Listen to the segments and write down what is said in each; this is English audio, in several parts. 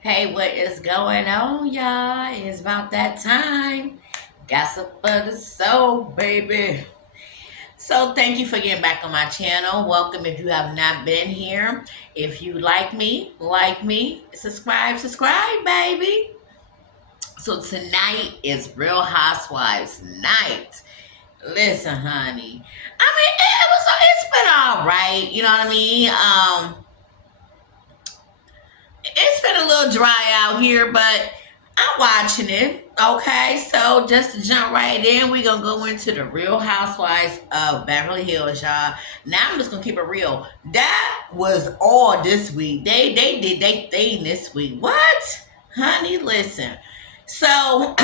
Hey, what is going on, y'all? It's about that time. Gossip for the soul, baby. So, thank you for getting back on my channel. Welcome if you have not been here. If you like me, subscribe, baby. So, tonight is Real Housewives night. Listen, honey. I mean, it's been all right. You know what I mean? It's been a little dry out here, but I'm watching it. Okay, so just to jump right in, we're gonna go into the Real Housewives of Beverly Hills, y'all. Now I'm just gonna keep it real. That was all this week. They did they thing this week. What, honey? Listen. So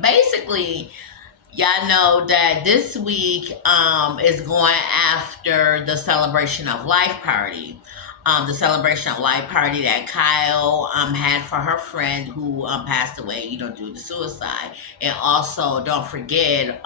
basically, y'all know that this week is going after the Celebration of Life party. The Celebration of Life party that Kyle had for her friend who passed away, due to suicide. And also, don't forget,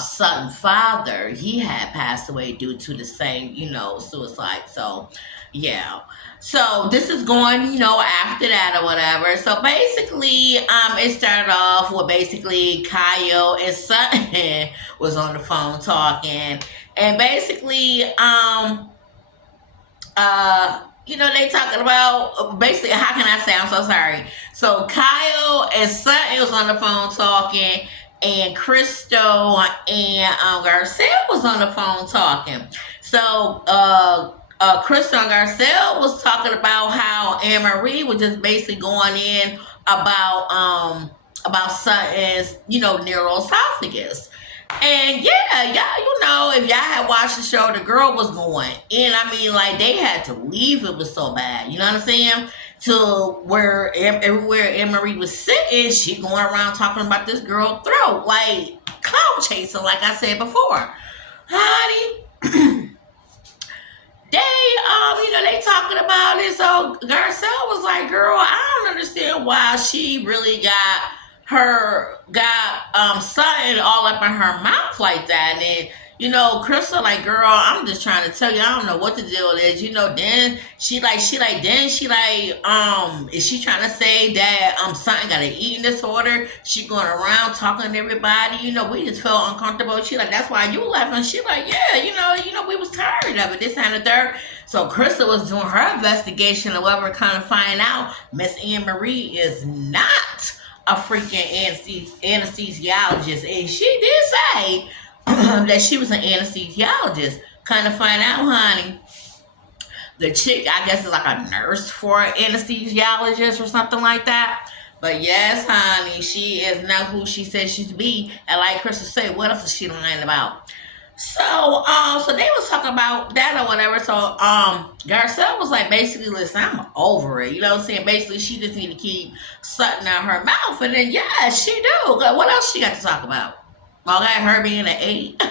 Sutton father, he had passed away due to the same, suicide. So, yeah. So this is going, after that or whatever. So basically, it started off with basically Kyle and Sutton was on the phone talking, and basically, they talking about basically, how can I say? I'm so sorry. So Kyle and Sutton was on the phone talking, and Crystal and Garcelle was on the phone talking. So Crystal and Garcelle was talking about how Anne Marie was just basically going in about Sutton's neuroesophagus. And yeah, y'all, if y'all had watched the show, the girl was going in. I mean, like, they had to leave. It was so bad. You know what I'm saying? To where everywhere Anne Marie was sitting, she going around talking about this girl throat, like cloud chasing, like I said before. Honey, they talking about it. So Garcelle was like, girl, I don't understand why she really got something all up in her mouth like that. And Crystal, like, girl, I'm just trying to tell you, I don't know what the deal is. Then is she trying to say that something got an eating disorder? She going around talking to everybody. We just felt uncomfortable. She like, that's why you left. And she like, yeah, we was tired of it. This and the third. So Crystal was doing her investigation or whatever, kind of find out Miss Anne Marie is not a freaking anesthesiologist, and she did say that she was an anesthesiologist. Kind of find out, honey. The chick, I guess, is like a nurse for an anesthesiologist or something like that. But yes, honey, she is not who she says she's be. And like Crystal said, what else is she lying about? So they was talking about that or whatever. So, Garcelle was like, basically, listen, I'm over it. You know what I'm saying? Basically, she just need to keep Sutton out her mouth. And then, yeah, she do. What else she got to talk about? Okay, her being an 8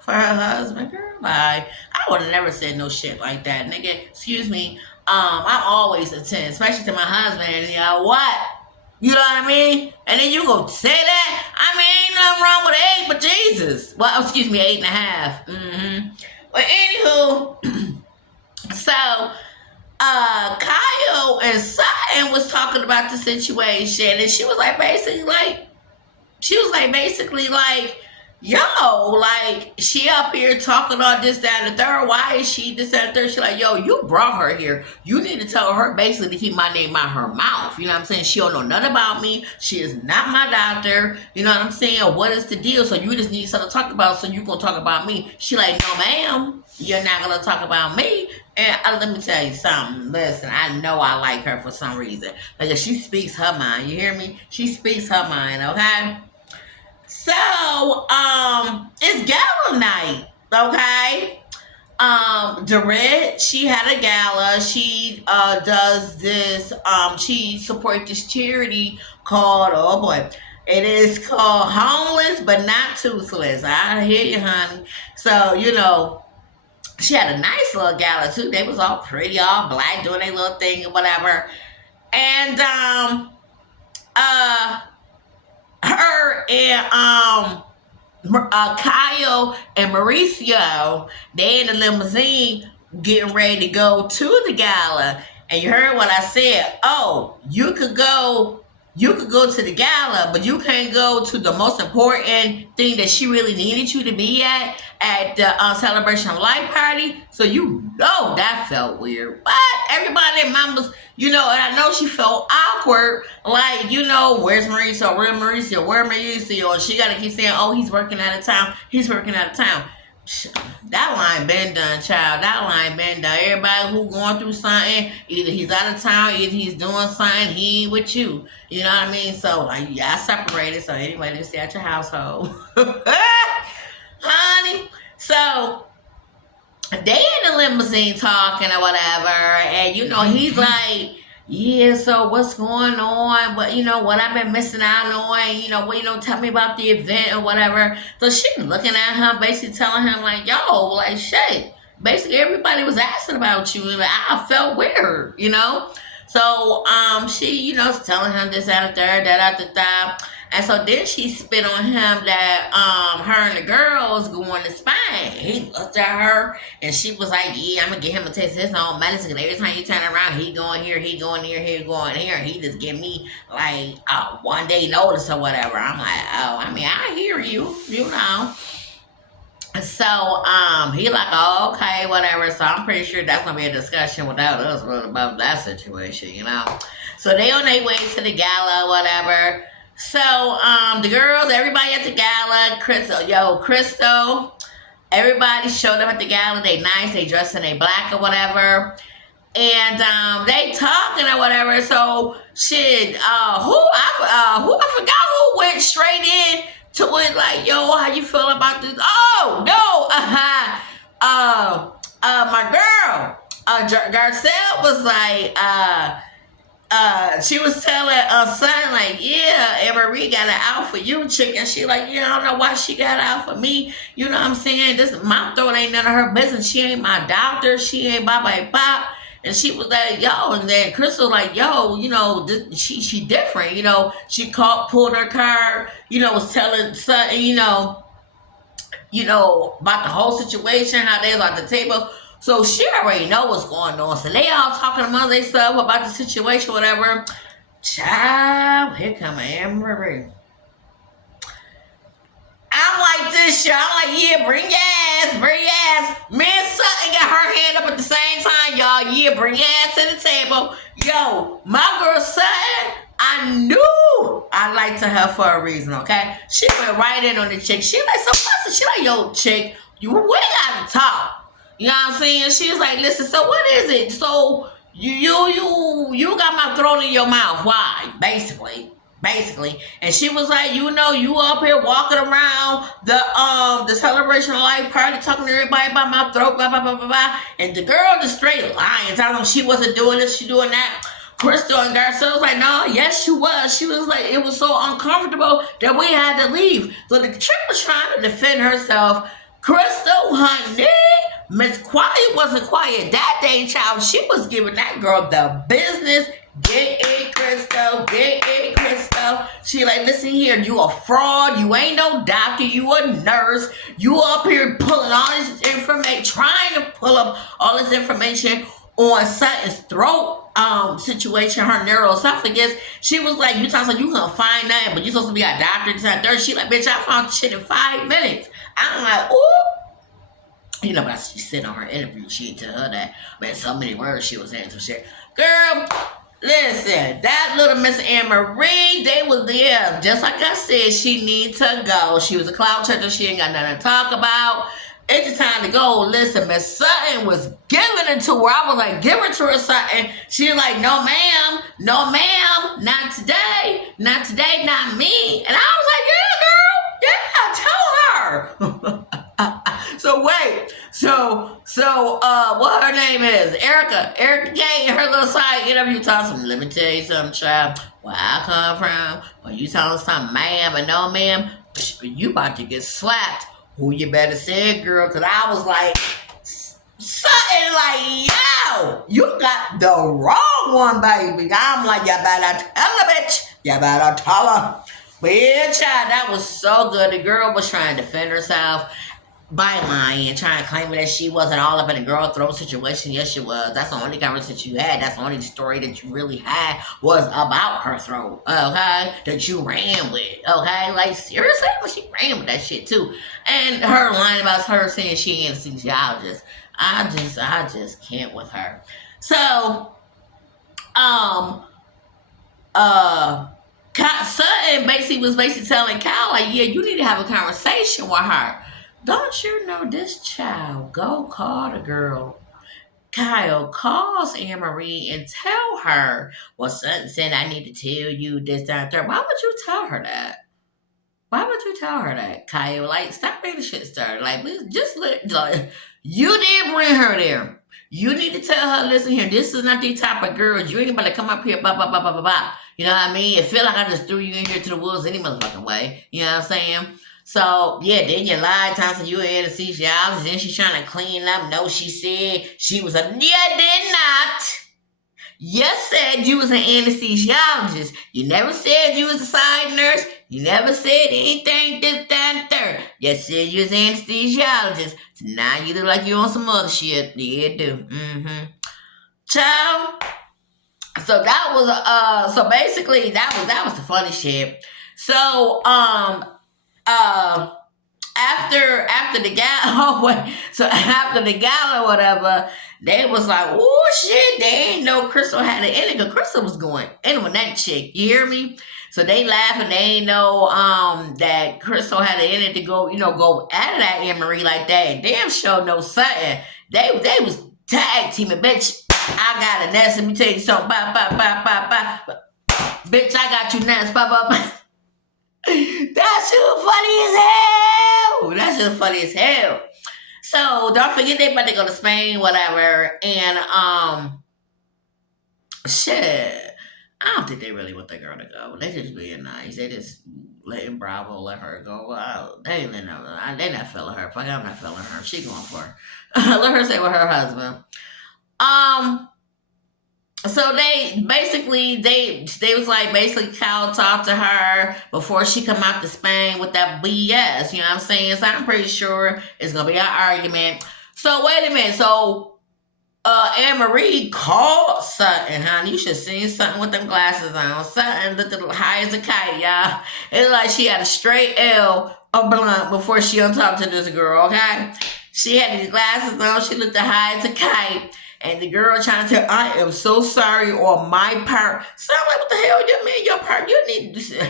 for her husband. Girl, bye. I would have never said no shit like that. Nigga, excuse me. I'm always a 10, especially to my husband. And what? You know what I mean? And then you go say that? I mean, ain't nothing wrong with 8, but Jesus. Well, excuse me, 8.5. But anywho, so Kyle and Sutton was talking about the situation, and she was like, basically like, yo, like, she up here talking all this, that, and the third. Why is she this, that, and the third? She like, yo, you brought her here. You need to tell her basically to keep my name out her mouth. You know what I'm saying? She don't know nothing about me. She is not my doctor. You know what I'm saying? What is the deal? So you just need something to talk about, so you gonna talk about me. She like, no, ma'am. You're not gonna talk about me. And let me tell you something. Listen, I know I like her for some reason. Because she speaks her mind. You hear me? She speaks her mind, okay? So, it's gala night, okay? Dorit, she had a gala. She does this, she supports this charity called, oh boy, it is called Homeless But Not Toothless. I hear you, honey. So, she had a nice little gala too. They was all pretty, all black, doing their little thing and whatever. And her and Kyle and Mauricio, they in the limousine getting ready to go to the gala. And you heard what I said. Oh, you could go to the gala, but you can't go to the most important thing that she really needed you to be at the celebration of life party. So you know that felt weird. But everybody in mama's, and I know she felt awkward. Like, where's Mauricio? Where's Mauricio? Where's Mauricio? And she got to keep saying, oh, he's working out of town. He's working out of town. That line been done, child. That line been done. Everybody who going through something, either he's out of town, either he's doing something, he ain't with you. You know what I mean? So, like, y'all separated. So, anyway, let's stay at your household. Honey. So, they in the limousine talking or whatever. And, he's like, yeah, so what's going on? But what I've been missing out on, tell me about the event or whatever. So she looking at him, basically telling him like, yo, like shit. Basically everybody was asking about you and like, I felt weird. So she, telling him this, that, that. And so then she spit on him that her and the girls going to Spain. He looked at her and she was like, yeah, I'm going to get him a taste of his own medicine. Every time you turn around, he going here, he going here, he going here. He just give me like 1 day notice or whatever. I'm like, oh, I mean, I hear you, So he like, oh, okay, whatever. So I'm pretty sure that's gonna be a discussion without us about that situation, So they on their way to the gala, whatever. So the girls, everybody at the gala, Crystal, everybody showed up at the gala. They nice, they dressed in they black or whatever. And they talking or whatever. So shit, I forgot who went straight in to it like, yo, how you feel about this? Oh no, my girl, Garcelle was like, she was telling son like, yeah, Anne Marie got an out for you, chick, and she like, yeah, I don't know why she got out for me. You know what I'm saying? This my throat ain't none of her business. She ain't my doctor. She ain't bop. And she was like, yo, and then Crystal like, yo, she different. She pulled her card. Was telling son, about the whole situation, how they was at the table. So she already know what's going on. So they all talking among themselves about the situation, whatever. Child, here come Anne Marie. I'm like this, y'all. I'm like, yeah, bring your ass. Me and Sutton got her hand up at the same time, y'all. Yeah, bring your ass to the table. Yo, my girl Sutton, I knew I liked her for a reason, okay? She went right in on the chick. She like, so what's she like, yo, chick, we gotta talk. You know what I'm saying? She was like, listen, so what is it? So you got my throat in your mouth. Why? Basically. And she was like, you up here walking around the celebration of life party, talking to everybody about my throat, blah, blah, blah, blah, blah. And the girl just straight lying, telling them she wasn't doing this, she doing that. Crystal and Garcelle was like, no, yes, she was. She was like, it was so uncomfortable that we had to leave. So the chick was trying to defend herself. Crystal, honey, Miss Quiet wasn't quiet that day, child. She was giving that girl the business. Get it, Crystal. Get it, Crystal. She like, listen here, you a fraud. You ain't no doctor. You a nurse. You up here pulling all this information, trying to pull up all this information on Sutton's throat situation, her neuroesophagus. She was like, you talking, you gonna find nothing, but you supposed to be a doctor, this and third. She like, bitch, I found shit in 5 minutes. I'm like, ooh. But she's sitting on her interview. She didn't tell her that. Man, so many words she was saying some shit. Girl, listen, that little Miss Anne Marie, they was there. Just like I said, she need to go. She was a cloud chaser. She ain't got nothing to talk about. It's time to go. Listen, Miss Sutton was giving it to her. I was like, give it to her, Sutton. She was like, no, ma'am. No, ma'am. Not today. Not today. Not me. And I was like, yeah, girl. Yeah, tell her. So wait. So what her name is? Erica Kay, her little side interview talking some, let me tell you something, child. Where I come from, when you telling something, ma'am and no ma'am, you about to get slapped. Who you better say it, girl? Because I was like, something like, yo, you got the wrong one, baby. I'm like, you better tell her, bitch. You better tell her. But yeah, child, that was so good. The girl was trying to defend herself. by lying, trying to claim that she wasn't all up in a girl throat situation. Yes, she was. That's the only conversation you had. That's the only story that you really had was about her throat. Okay, that you ran with. Okay, like seriously, well, she ran with that shit too. And her lying about her saying she ain't a anesthesiologist. I just can't with her. So, um, uh. Sutton basically was telling Kyle, like, yeah, you need to have a conversation with her. Don't you know this child? Go call the girl. Kyle calls Anne Marie and tell her, well, Sutton said I need to tell you this, that, and third. Why would you tell her that? Why would you tell her that, Kyle? Like, stop making the shit started. Like, please, just like, you did bring her there. You need to tell her, listen here, this is not the type of girl. You ain't about to come up here, blah, blah, blah, blah, blah, blah. You know what I mean? It feel like I just threw you in here to the wolves any motherfucking way. You know what I'm saying? So, yeah, then you lied, Thompson, you were anesthesiologist. Then she's trying to clean up. No, she said she was a, yeah, did not. You said you was an anesthesiologist. You never said you was a side nurse. You never said anything this, that, and third. You said you was an anesthesiologist. So now you look like you on some other shit. Yeah, you do. Mm-hmm. Child. So that was so basically that was the funny shit. So after the gala, oh wait, so after the gala or whatever, they was like, oh shit, they ain't know Crystal had it in it, because Crystal was going in with that chick. You hear me? So they laughing, they ain't know that Crystal had it in it to go, go at it at Anne Marie like that. Damn sure no something. They was tag teaming, bitch. I got it, Ness. Let me tell you something. Bye, bye, bye, bye, bye. Bitch, I got you, Ness. Bye, bye, bye. That shit funny as hell. That shit funny as hell. So don't forget they about to go to Spain, whatever. And shit. I don't think they really want the girl to go. They just being nice. They just letting Bravo let her go. Wow. They not feeling her. Fuck, I'm not feeling her. She going for her. Let her stay with her husband. So they was like basically Kyle talked to her before she come out to Spain with that BS. You know what I'm saying? So I'm pretty sure it's gonna be an argument. So wait a minute. So Anne Marie called Sutton, honey. You should have seen Sutton with them glasses on. Sutton looked high as a kite, y'all. It's like she had a straight L, a blunt before she on top to this girl, okay? She had these glasses on. She looked high as a kite. And the girl trying to tell, I am so sorry on my part. So I'm like, what the hell you mean your part? You need to,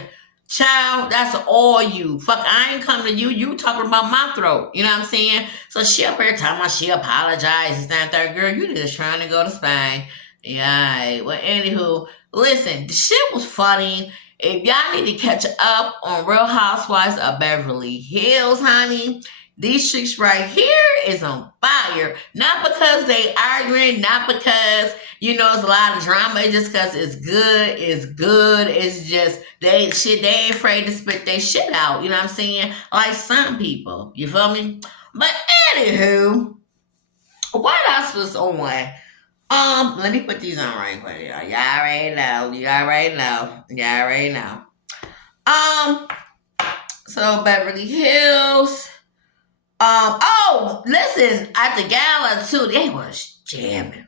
child, that's all you. Fuck, I ain't come to you. You talking about my throat. You know what I'm saying? So she up here talking about she apologizes. That girl, you just trying to go to Spain. Yeah, well, anywho, listen, the shit was funny. If y'all need to catch up on Real Housewives of Beverly Hills, honey, these chicks right here is on fire. Not because they arguing, not because, it's a lot of drama. It's just because it's good. It's good. It's just, they ain't afraid to spit their shit out. You know what I'm saying? Like some people. You feel me? But anywho, what else was on? Let me put these on right quick. Y'all already know. So Beverly Hills. Listen, at the gala too, they was jamming.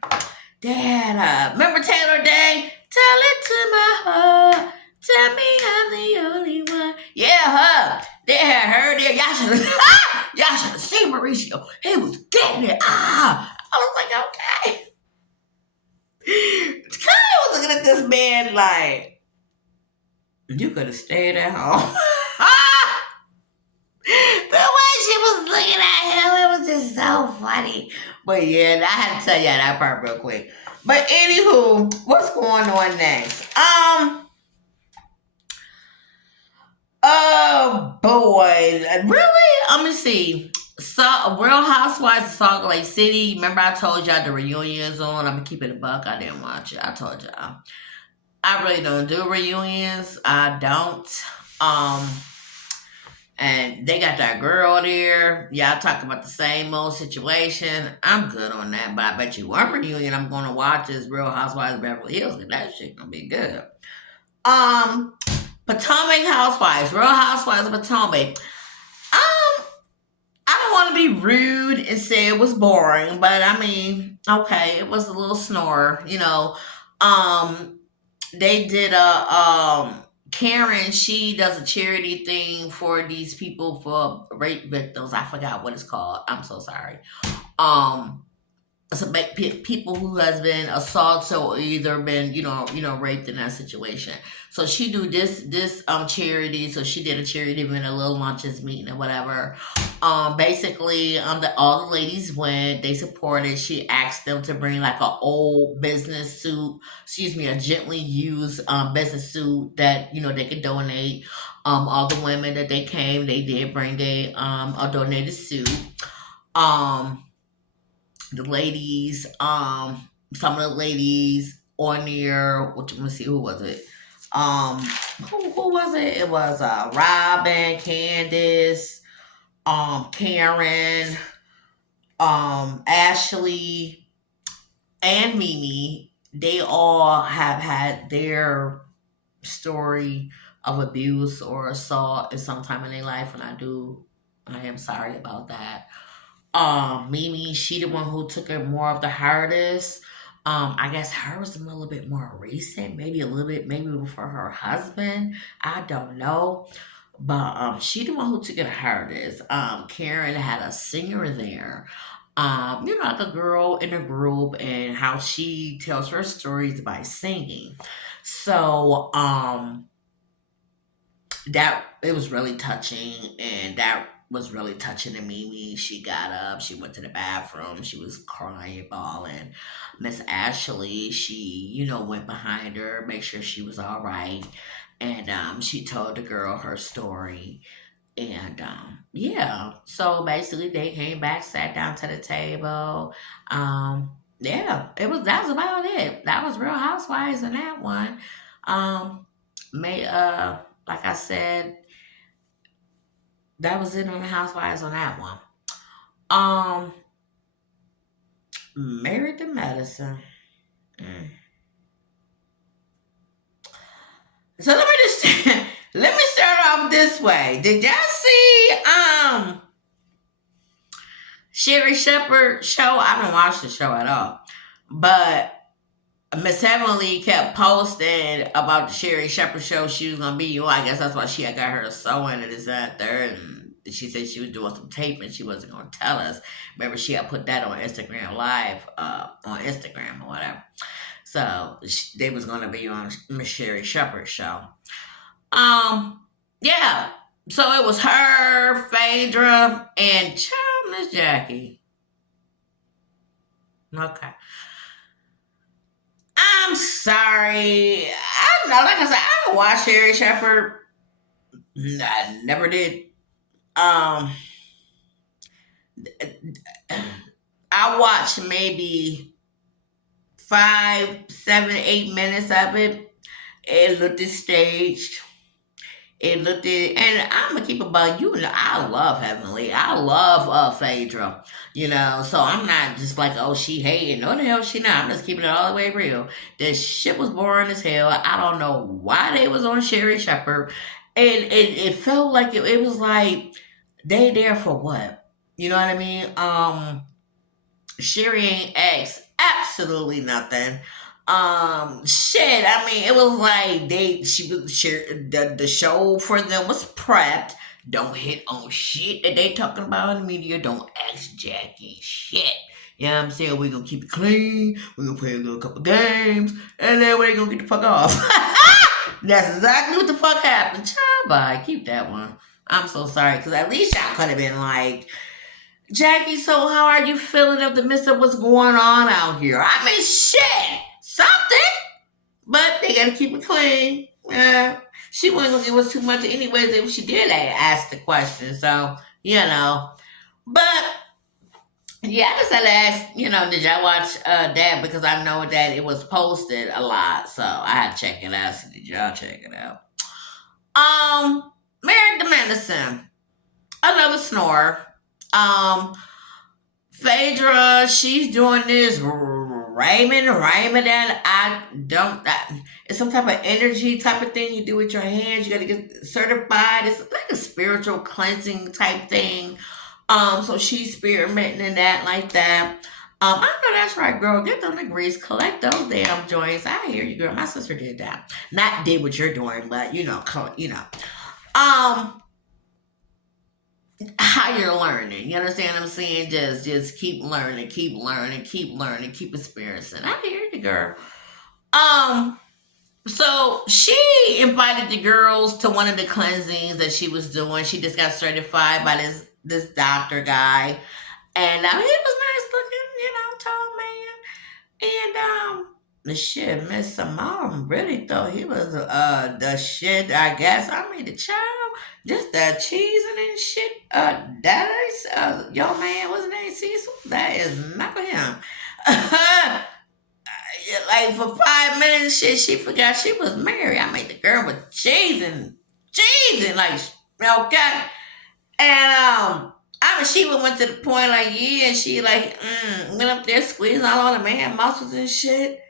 Dad, remember Taylor Day? Tell it to my heart. Tell me I'm the only one. Yeah, her. They had her there. Y'all should have seen Mauricio. He was getting it. I was like, okay. Kyle was looking at this man like, you could have stayed at home. The way she was looking at him, it was just so funny. But yeah, I had to tell y'all that part real quick. But anywho, what's going on next? Oh boy, really? Let me see. So, Real Housewives of Salt Lake City. Remember I told y'all the reunion is on. I'm gonna keep it a buck. I didn't watch it. I told y'all. I really don't do reunions. I don't. And they got that girl there. Y'all talking about the same old situation. I'm good on that, but I bet you one reunion I'm gonna watch is Real Housewives of Beverly Hills, because that shit gonna be good. Potomac Housewives, Real Housewives of Potomac. I don't want to be rude and say it was boring, but I mean, okay, it was a little snore, you know. Um, they did a Karen, she does a charity thing for these people for rape victims. I forgot what it's called. I'm so sorry. Um, so people who has been assaulted or either been raped in that situation. So she do this charity. So she did a charity event, a little lunches meeting or whatever. Basically, all the ladies went, they supported. She asked them to bring like an old business suit, excuse me, a gently used business suit that they could donate. All the women that they came, they did bring a donated suit. um the ladies, some of the ladies on there, which let me see, who was it? Um, who was it? It was Robin, Candace, Karen, Ashley, and Mimi. They all have had their story of abuse or assault at some time in their life, and I am sorry about that. Mimi, she the one who took it more of the hardest. I guess her was a little bit more recent, maybe a little bit, maybe before her husband. I don't know. But she the one who took it hardest. Karen had a singer there. Like a girl in a group and how she tells her stories by singing. So that it was really touching, and that was really touching to Mimi. She got up, she went to the bathroom, she was crying, bawling. Miss Ashley, she, went behind her, make sure she was all right. And she told the girl her story. And yeah, so basically they came back, sat down to the table. Yeah, that was about it. That was Real Housewives in that one. May Like I said, that was it on the Housewives on that one. Um, Married to Medicine. Mm. So let me just let me start off this way. Did y'all see Sherry Shepherd show? I don't watch the show at all, but Miss Heavenly kept posting about the Sherry Shepherd show she was gonna be on. I guess that's why she had got her sewing and this that there, and she said she was doing some taping. She wasn't gonna tell us. Remember, she had put that on Instagram Live, on Instagram or whatever. So they was gonna be on Miss Sherry Shepherd's show. Um, yeah. So it was her, Phaedra, and child Miss Jackie. Okay. I'm sorry. I don't know. Like I said, I don't watch Sherry Shepherd. I never did. Um, I watched maybe 5, 7, 8 minutes of it. It looked staged. It looked at, and I'm gonna keep it bug. I love Heavenly. I love Phaedra. So I'm not just like, oh, she hating. No, the hell she not. I'm just keeping it all the way real. This shit was boring as hell. I don't know why they was on Sherry Shepherd, and it felt like it was like they there for what? You know what I mean? Sherry ain't asked absolutely nothing. Shit. I mean, it was like the show for them was prepped. Don't hit on shit that they talking about in the media. Don't ask Jackie shit. You know what I'm saying? We're gonna keep it clean. We're gonna play a little couple games, and then we're gonna get the fuck off. That's exactly what the fuck happened. Child, bye. Keep that one. I'm so sorry, because at least y'all could have been like, Jackie, so how are you feeling of the midst of what's going on out here? I mean, shit, something, but they gotta keep it clean. Yeah, she wasn't gonna give us too much anyways if she did ask the question. So, but yeah, I just had to ask, did y'all watch that? Because I know that it was posted a lot, so I had to check it out. So did y'all check it out? Married to Medicine, another snore. Um, Phaedra, she's doing this Raymond, and it's some type of energy type of thing you do with your hands. You got to get certified. It's like a spiritual cleansing type thing. So she's experimenting in that like that. I know that's right, girl. Get them degrees, collect those damn joints. I hear you, girl. My sister did that. Not did what you're doing, but um, how you're learning. You understand what I'm saying? Just keep learning, keep learning, keep learning, keep experiencing. I hear you, girl. Um, so she invited the girls to one of the cleansings that she was doing. She just got certified by this doctor guy, and he was nice looking, tall man. And the shit, Miss Simone really thought he was the shit. I guess I mean the child, just the cheesing and shit. That is your man. What's his name? Cecil. That is not him. Like for 5 minutes, shit, she forgot she was married. I mean, the girl was cheesing, like okay. And I mean, she even went to the point like, yeah, she like went up there squeezing all on the man muscles and shit.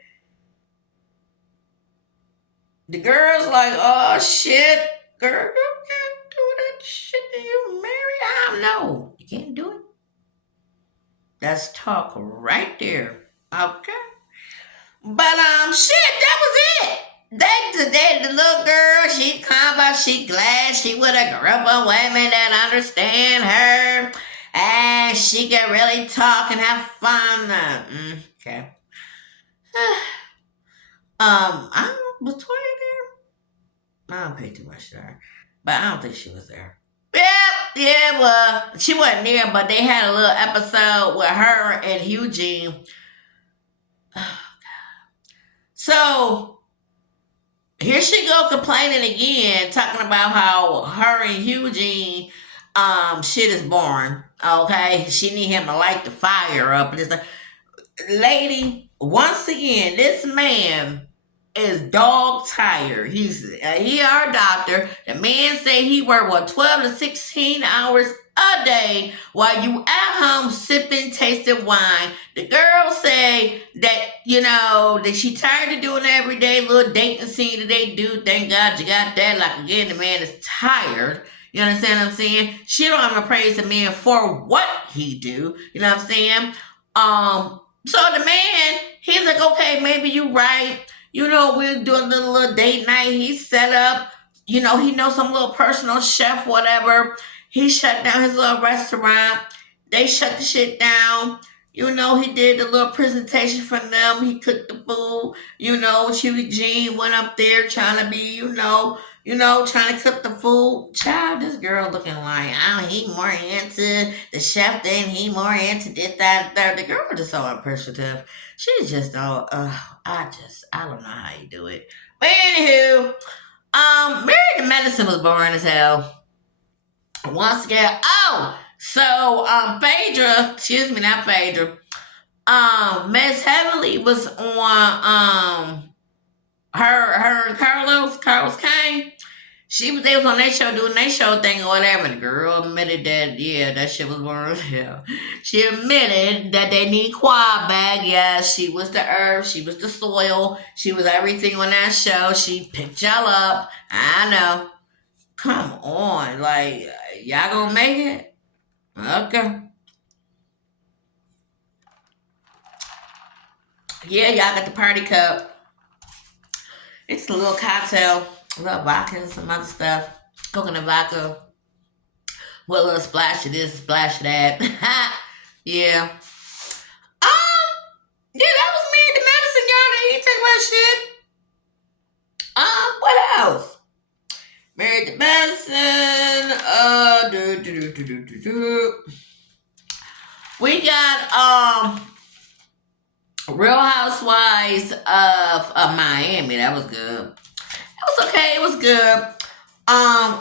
The girl's like, oh shit, girl, you can't do that shit. Do you marry? I don't know. You can't do it. That's talk right there. Okay. But shit, that was it. The little girl, she come but she glad she with a group of women that understand her. And she can really talk and have fun. Okay. Was Toya there? I don't pay too much to her. But I don't think she was there. Yeah, well, she wasn't there, but they had a little episode with her and Eugene. So here she go complaining again, talking about how her and Eugene shit is boring. Okay, she need him to light the fire up, and it's like, lady, once again, this man is dog tired. He our doctor. The man say he work 12 to 16 hours a day while you at home sipping tasted wine. The girl say that that she tired of doing every day little dating scene that they do. Thank God you got that. Like again, the man is tired. You understand what I'm saying? She don't have to praise the man for what he do. You know what I'm saying? So the man, he's like, okay, maybe you right. We're doing a little date night. He set up, he knows some little personal chef, whatever. He shut down his little restaurant. They shut the shit down. He did a little presentation for them. He cooked the food. Chewy Jean went up there trying to be, trying to cook the food. Child, this girl looking like, he more into the chef than he more into this, that, and third. The girl just so appreciative. She just don't, I don't know how you do it. But anywho, Married to Medicine was boring as hell. Once again, so Phaedra, excuse me, not Phaedra. Miss Heavenly was on her and Carlos Kane. They was on their show doing their show thing or whatever. And the girl admitted that that shit was boring as hell. She admitted that they need quad bag. Yeah, she was the earth, she was the soil, she was everything on that show. She picked y'all up. I know. Come on, like y'all gonna make it? Okay. Yeah, y'all got the party cup. It's a little cocktail, a little vodka and some other stuff. Coconut vodka with a little splash of this, splash of that. Yeah. Yeah, that was me and the medicine, y'all. They ain't take my shit. What else? Married to Medicine. We got Real Housewives of Miami. That was good. It was okay. It was good.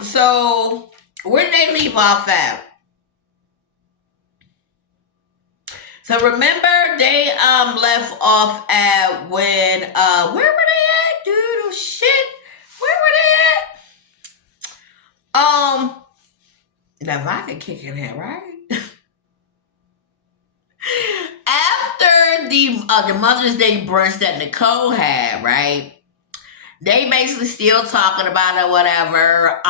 So where did they leave off at? So remember they left off at when where were they at? Dude, oh shit. Where were they at? That vodka kicking in, right? After the Mother's Day brunch that Nicole had, right? They basically still talking about it, whatever.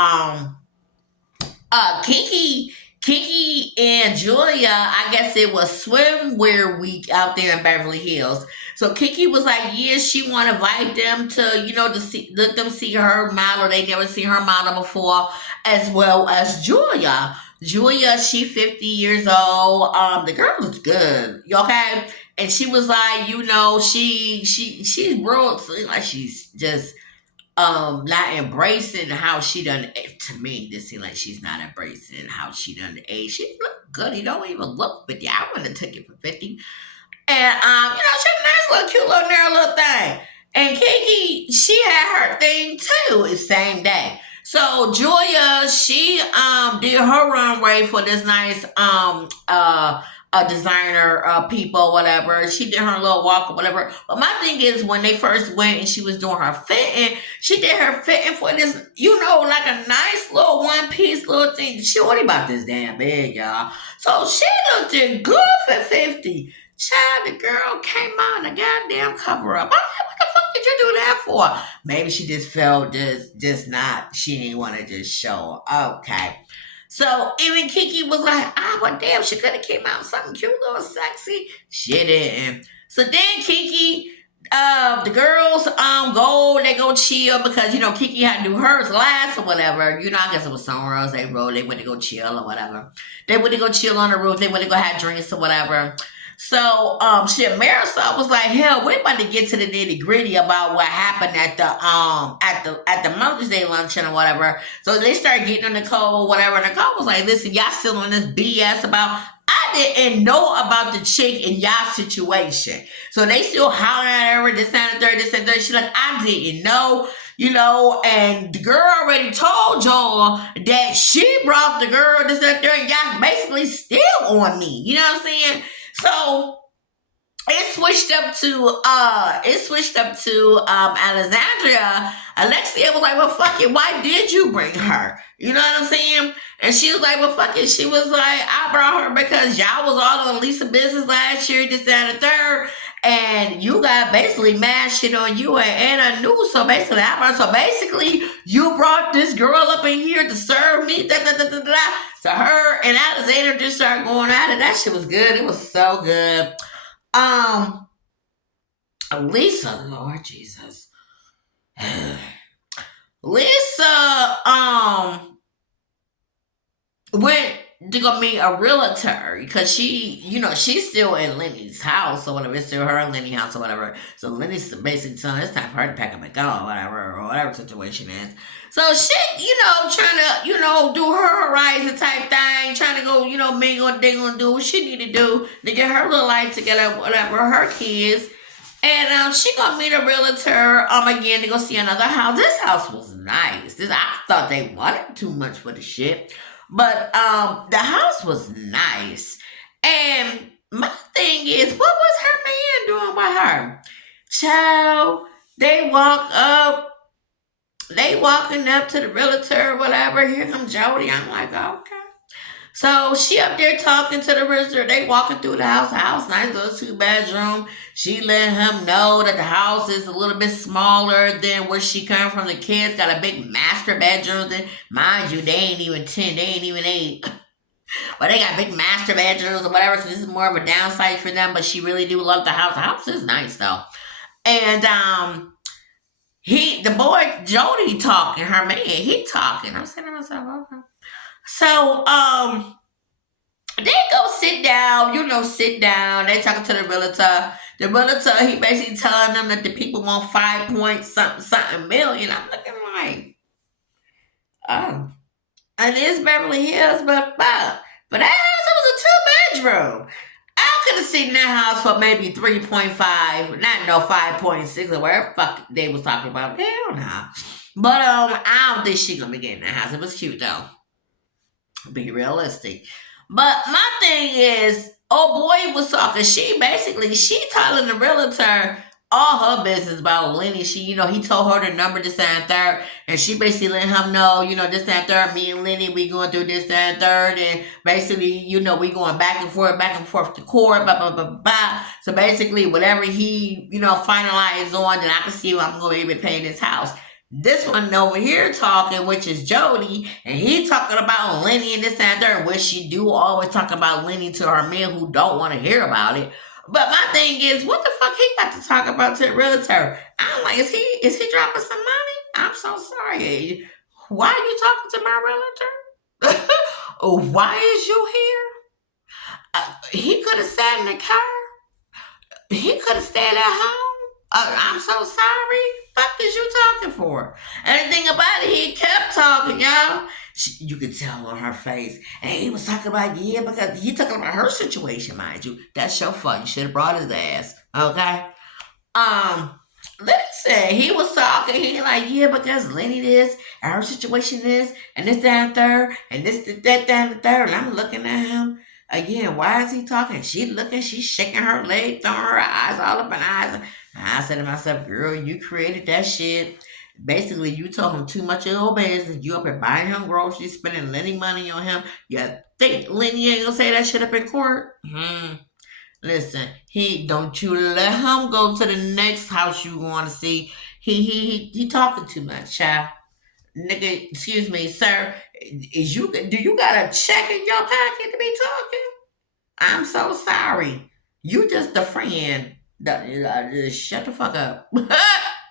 Kiki Kiki and Julia, I guess it was swimwear week out there in Beverly Hills. So Kiki was like, yeah, she want to invite them to, to see, let them see her model. They never seen her model before, as well as Julia. Julia, she 50 years old. The girl looks good. Okay. And she was like, she's real, like she's just not embracing how she done. To me, this seems like she's not embracing how she done age. She look good. He don't even look 50. I wouldn't have took it for 50. And she's a nice little cute little narrow little thing. And Kiki, she had her thing too the same day. So Julia, she did her runway for this nice designer people, whatever. She did her little walk or whatever. But my thing is, when they first went and she was doing her fitting, she did her fitting for this, like a nice little one piece little thing. She only about this damn big, y'all. So she looked good for 50. Child, the girl came on a goddamn cover up. I'm like, what the fuck did you do that for? Maybe she just felt just not, she didn't want to just show. Okay. So even Kiki was like, well, damn, she could have came out with something cute, little sexy. She didn't. So then Kiki, the girls they go chill because Kiki had to do hers last or whatever. I guess it was somewhere else they rode. They went to go chill or whatever. They went to go chill on the roof. They went to go have drinks or whatever. So Marisol was like, hell, we're about to get to the nitty gritty about what happened at the Mother's Day luncheon or whatever. So they started getting on Nicole, whatever. Nicole was like, listen, y'all still on this BS about I didn't know about the chick in y'all situation. So they still hollering at her, this and the third, this and that. She's like, I didn't know. And the girl already told y'all that she brought the girl this and third, and y'all basically still on me. You know what I'm saying? So it switched up to Alexandria. Alexia was like, well, fuck it, why did you bring her? You know what I'm saying? And she was like, well, fuck it. She was like, I brought her because y'all was all on Lisa business last year, this, that, and the third. And you got basically mad shit on you and Anna knew. So basically, you brought this girl up in here to serve me. So her and Alexander just started going at it. That shit was good. It was so good. Lisa, Lord Jesus. Lisa, went to go meet a realtor because she's still in Lenny's house or whatever. It's still her and Lenny's house or whatever. So Lenny's basically telling it's time for her to pack up and go or whatever situation is. So she, trying to, do her horizon type thing, trying to go, mingle and dingle and do what she need to do to get her little life together, whatever, her kids. And she gonna meet a realtor again to go see another house. This house was nice. I thought they wanted too much for the shit. But the house was nice. And my thing is, what was her man doing with her? Child, they walking up to the realtor or whatever. Here comes Jody. I'm like, okay. So she up there talking to the realtor. They walking through the house. The house, nice little 2-bedroom. She let him know that the house is a little bit smaller than where she come from. The kids got a big master bedroom. And mind you, they ain't even 10. They ain't even 8. But they got big master bedrooms or whatever. So this is more of a downside for them. But she really do love the house. The house is nice though. And the boy Jody talking, her man, he talking. I'm saying to myself, okay. So, they go sit down. They talking to the realtor. The realtor, he basically telling them that the people want 5 point something million. I'm looking like, oh. And it's Beverly Hills, but that house, it was a 2-bedroom. I could have seen that house for maybe 3.5, 5.6 or whatever fuck they was talking about. Hell no. But I don't think she gonna be getting that house. It was cute though. Be realistic. But my thing is, boy was talking. She telling the realtor all her business about Lenny. He told her the number, this, that, and third. And she basically let him know, this, that, and third. Me and Lenny, we going through this, that, and third. And basically, we going back and forth to court, blah, blah, blah, blah. So basically, whatever he, finalized on, then I can see I'm going to be paying this house. This one over here talking, which is Jody, and he talking about Lenny and this and that, which she do always talk about Lenny to her men who don't want to hear about it. But my thing is, what the fuck he got to talk about to the realtor? I'm like, is he dropping some money? I'm so sorry. Why are you talking to my realtor? Why is you here? He could have sat in the car. He could have stayed at home. I'm so sorry. Fuck is you talking for? And the thing about it, he kept talking, y'all. You could tell on her face. And he was talking about, yeah, because he talking about her situation, mind you. That's your fault. You should have brought his ass. Okay? Listen, he was talking. He like, yeah, because Lenny this, and her situation is, and this, that, and third, and this, that, and the third. And I'm looking at him. Again, why is he talking? She looking, she's shaking her leg, throwing her eyes all up in eyes. And I said to myself, girl, you created that shit. Basically, you told him too much of your business. You up here buying him groceries, spending Lenny money on him. You think Lenny ain't gonna say that shit up in court? Listen, don't you let him go to the next house you want to see. He talking too much, child. Nigga, excuse me, sir. Do you got a check in your pocket to be talking? I'm so sorry. You just a friend. Just shut the fuck up.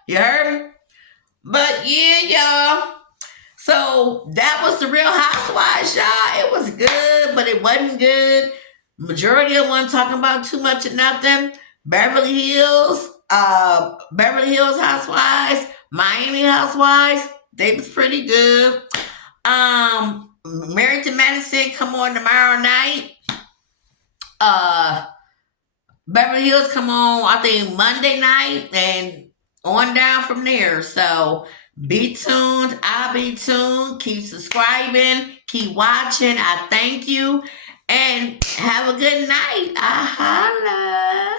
You heard me? But yeah, y'all. So that was the Real Housewives, y'all. It was good, but it wasn't good. Majority of them talking about too much of nothing. Beverly Hills Housewives, Miami Housewives, they was pretty good. Married to Madison come on tomorrow night. Beverly Hills come on, I think Monday night, and on down from there. So be tuned. I'll be tuned. Keep subscribing. Keep watching. I thank you. And have a good night. I holla.